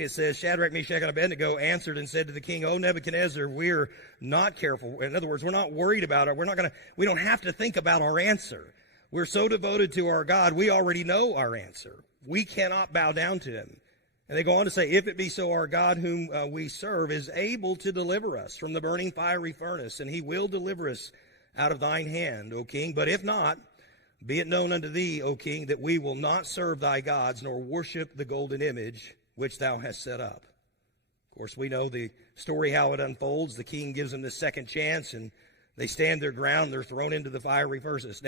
16, it says, Shadrach, Meshach, and Abednego answered and said to the king, O Nebuchadnezzar, we're not careful. In other words, we're not worried about it. We don't have to think about our answer. We're so devoted to our God, we already know our answer. We cannot bow down to him. And they go on to say, if it be so, our God whom we serve is able to deliver us from the burning fiery furnace, and he will deliver us out of thine hand, O king. But if not, be it known unto thee, O king, that we will not serve thy gods, nor worship the golden image which thou hast set up. Of course, we know the story, how it unfolds. The king gives them this second chance, and they stand their ground. They're thrown into the fiery furnace.